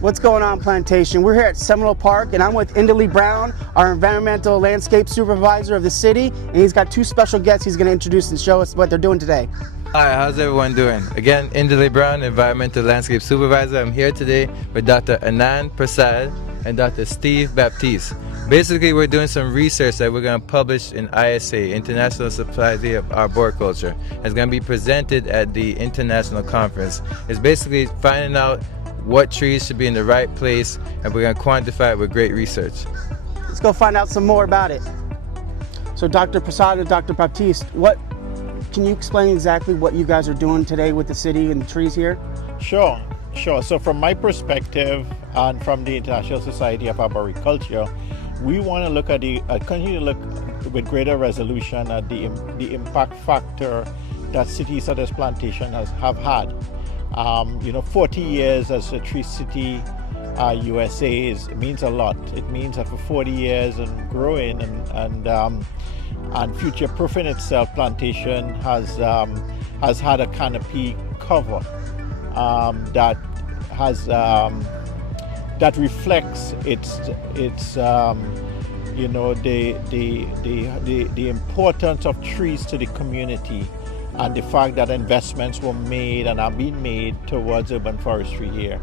What's going on, Plantation? We're here at Seminole Park, and I'm with Indley Brown, our environmental landscape supervisor of the city, and he's got two special guests he's going to introduce and show us what they're doing today. Hi, how's everyone doing? Again, Indley Brown, environmental landscape supervisor. I'm here today with Dr. Anand Prasad and Dr. Steve Baptiste. Basically, we're doing some research that we're going to publish in ISA, International Society of Arboriculture. It's going to be presented at the international conference. It's basically finding out what trees should be in the right place, and we're going to quantify it with great research. Let's go find out some more about it. So Dr. Prasad and Dr. Baptiste, can you explain exactly what you guys are doing today with the city and the trees here? Sure. So from my perspective and from the International Society of Arboriculture, we want to look at continue to look with greater resolution at the impact factor that cities such as Plantation have had. 40 years as a tree city, USA it means a lot. It means that for 40 years and growing and future-proofing itself, Plantation has had a canopy cover that reflects the importance of trees to the community, and the fact that investments were made and are being made towards urban forestry here.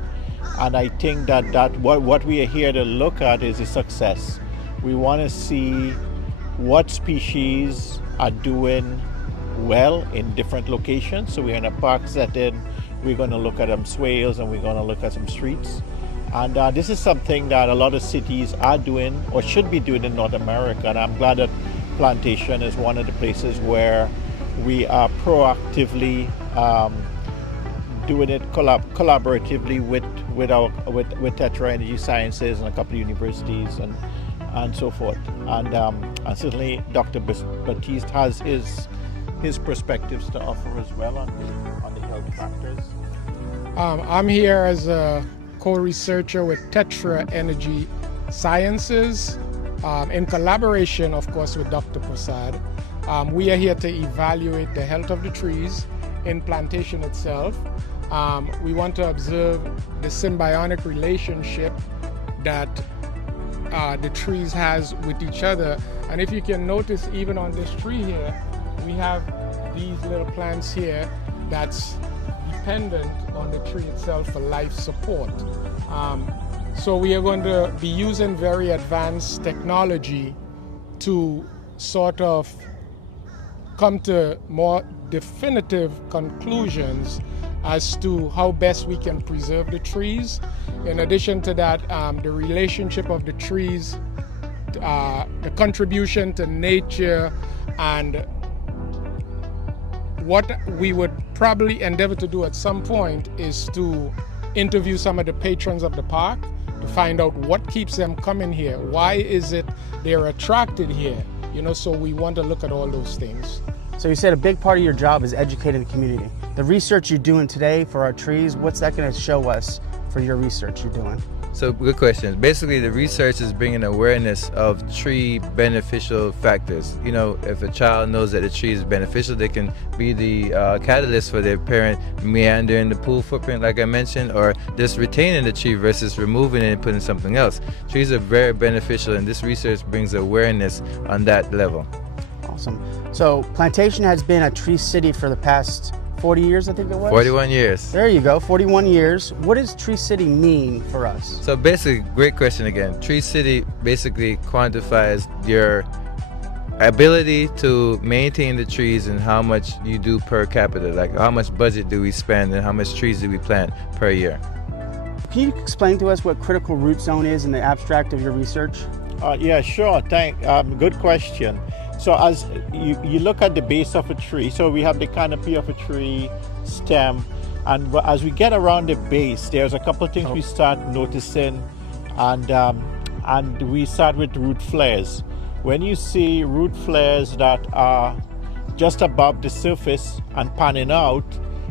And I think that what we are here to look at is the success. We want to see what species are doing well in different locations. So we're in a park setting, we're going to look at some swales, and we're going to look at some streets. And this is something that a lot of cities are doing or should be doing in North America. And I'm glad that Plantation is one of the places where we are proactively doing it collaboratively with Tetra Energy Sciences and a couple of universities and so forth. And certainly Dr. Baptiste has his perspectives to offer as well on the health factors. I'm here as a co-researcher with Tetra Energy Sciences in collaboration, of course, with Dr. Prasad. We are here to evaluate the health of the trees in Plantation itself. We want to observe the symbiotic relationship that the trees has with each other. And if you can notice, even on this tree here, we have these little plants here that's dependent on the tree itself for life support. So we are going to be using very advanced technology to sort of come to more definitive conclusions as to how best we can preserve the trees. In addition to that, the relationship of the trees, the contribution to nature, and what we would probably endeavor to do at some point is to interview some of the patrons of the park to find out what keeps them coming here. Why is it they're attracted here? So we want to look at all those things. So you said a big part of your job is educating the community. The research you're doing today for our trees, what's that going to show us for your research you're doing? So good questions. Basically, the research is bringing awareness of tree beneficial factors. If a child knows that a tree is beneficial, they can be the catalyst for their parent meandering the pool footprint, like I mentioned, or just retaining the tree versus removing it and putting something else. Trees are very beneficial, and this research brings awareness on that level. Awesome. So Plantation has been a tree city for the past 40 years, I think it was? 41 years. There you go, 41 years. What does Tree City mean for us? So basically, great question again. Tree City basically quantifies your ability to maintain the trees and how much you do per capita, like how much budget do we spend and how much trees do we plant per year. Can you explain to us what critical root zone is in the abstract of your research? Yeah, sure. Good question. So as you look at the base of a tree, so we have the canopy of a tree stem, and as we get around the base, there's a couple of things we start noticing, and we start with root flares. When you see root flares that are just above the surface and panning out,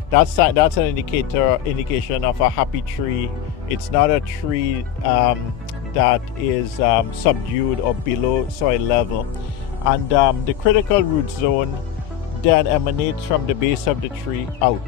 that's an indication of a happy tree. It's not a tree that is subdued or below soil level. And the critical root zone then emanates from the base of the tree out.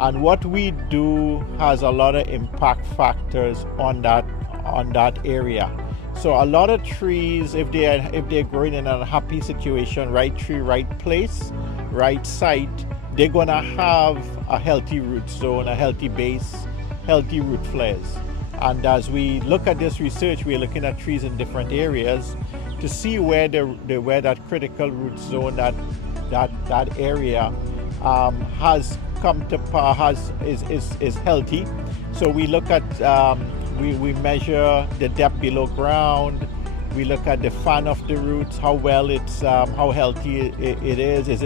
And what we do has a lot of impact factors on that area. So a lot of trees, if they're growing in a happy situation, right tree, right place, right site, they're gonna have a healthy root zone, a healthy base, healthy root flares. And as we look at this research, we're looking at trees in different areas to see where where that critical root zone, that area has come to is healthy. So we look at we measure the depth below ground. We look at the fan of the roots, how well it's how healthy it is. Is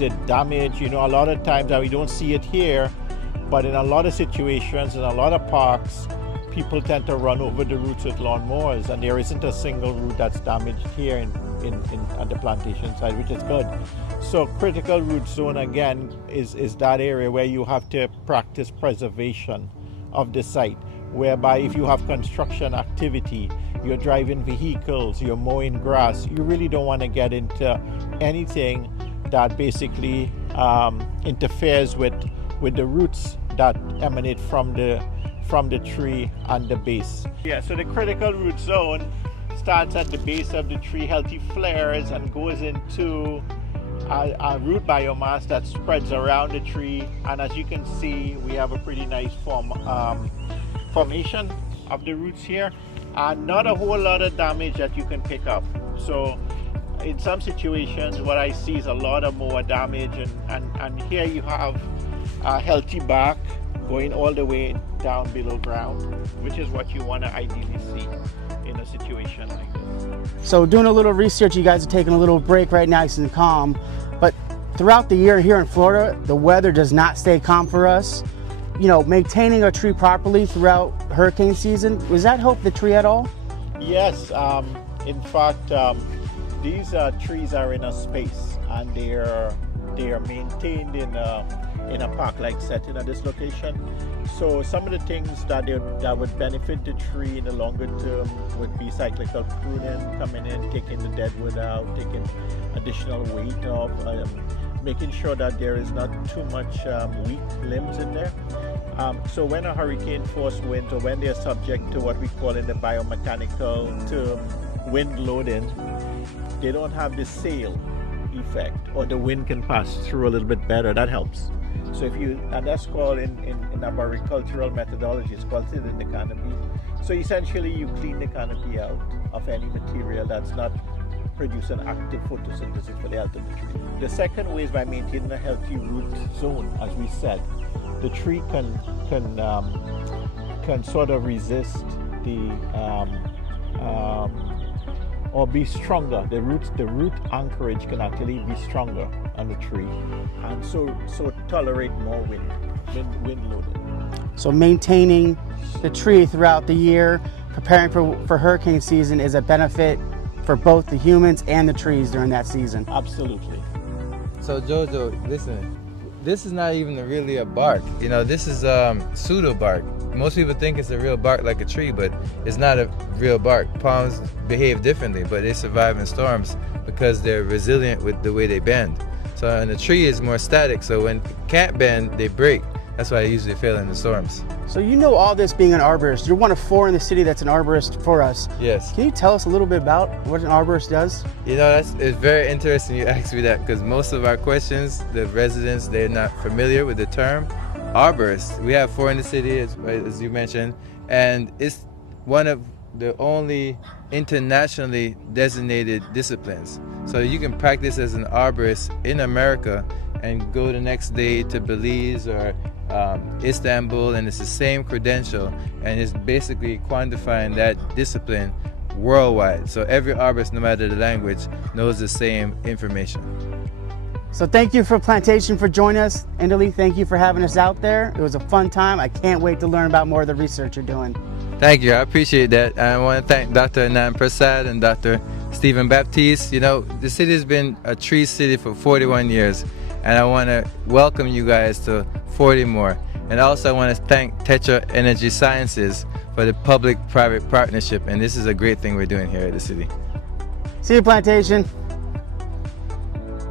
it damaged? You know, a lot of times we don't see it here, but in a lot of situations, in a lot of parks, people tend to run over the roots with lawnmowers, and there isn't a single root that's damaged here at the plantation side, which is good. So critical root zone again is that area where you have to practice preservation of the site, whereby if you have construction activity, you're driving vehicles, you're mowing grass, you really don't want to get into anything that basically interferes with the roots that emanate from the tree and the base. Yeah, so the critical root zone starts at the base of the tree, healthy flares, and goes into a root biomass that spreads around the tree. And as you can see, we have a pretty nice formation of the roots here, and not a whole lot of damage that you can pick up. So in some situations, what I see is a lot of more damage, and here you have a healthy bark going all the way down below ground, which is what you want to ideally see in a situation like this. So doing a little research, you guys are taking a little break right now, nice and calm, but throughout the year here in Florida, the weather does not stay calm for us. You know, maintaining a tree properly throughout hurricane season, does that help the tree at all? Yes, in fact, these trees are in a space, and they are maintained in a park-like setting at this location. So some of the things that would benefit the tree in the longer term would be cyclical pruning, coming in, taking the dead wood out, taking additional weight off, making sure that there is not too much weak limbs in there. So when a hurricane force winds, or when they're subject to what we call in the biomechanical term wind loading, they don't have the sail effect, or the wind can pass through a little bit better. That helps. So and that's called in arboricultural methodology, it's called thinning the canopy. So essentially you clean the canopy out of any material that's not producing active photosynthesis for the health of the tree. The second way is by maintaining a healthy root zone. As we said, the tree can sort of resist or be stronger. The root anchorage can actually be stronger on the tree, and so tolerate more wind loading. So maintaining the tree throughout the year, preparing for hurricane season, is a benefit for both the humans and the trees during that season. Absolutely. So JoJo, listen, this is not even really a bark. You know, this is pseudo bark. Most people think it's a real bark like a tree, but it's not a real bark. Palms behave differently, but they survive in storms because they're resilient with the way they bend. So, and the tree is more static, so when it can't bend, they break. That's why they usually fail in the storms. So you know all this being an arborist. You're one of 4 in the city that's an arborist for us. Yes. Can you tell us a little bit about what an arborist does? You know, it's very interesting you asked me that, because most of our questions, the residents, they're not familiar with the term arborist. We have 4 in the city, as you mentioned, and it's one of the only internationally designated disciplines. So you can practice as an arborist in America and go the next day to Belize or Istanbul, and it's the same credential, and it's basically quantifying that discipline worldwide. So every arborist, no matter the language, knows the same information. So thank you for Plantation for joining us. Indali, thank you for having us out there. It was a fun time. I can't wait to learn about more of the research you're doing. Thank you, I appreciate that. I want to thank Dr. Anand Prasad and Dr. Stephen Baptiste. You know, the city has been a tree city for 41 years, and I want to welcome you guys to 40 more. And also I want to thank Tetra Energy Sciences for the public-private partnership, and this is a great thing we're doing here at the city. See you, Plantation.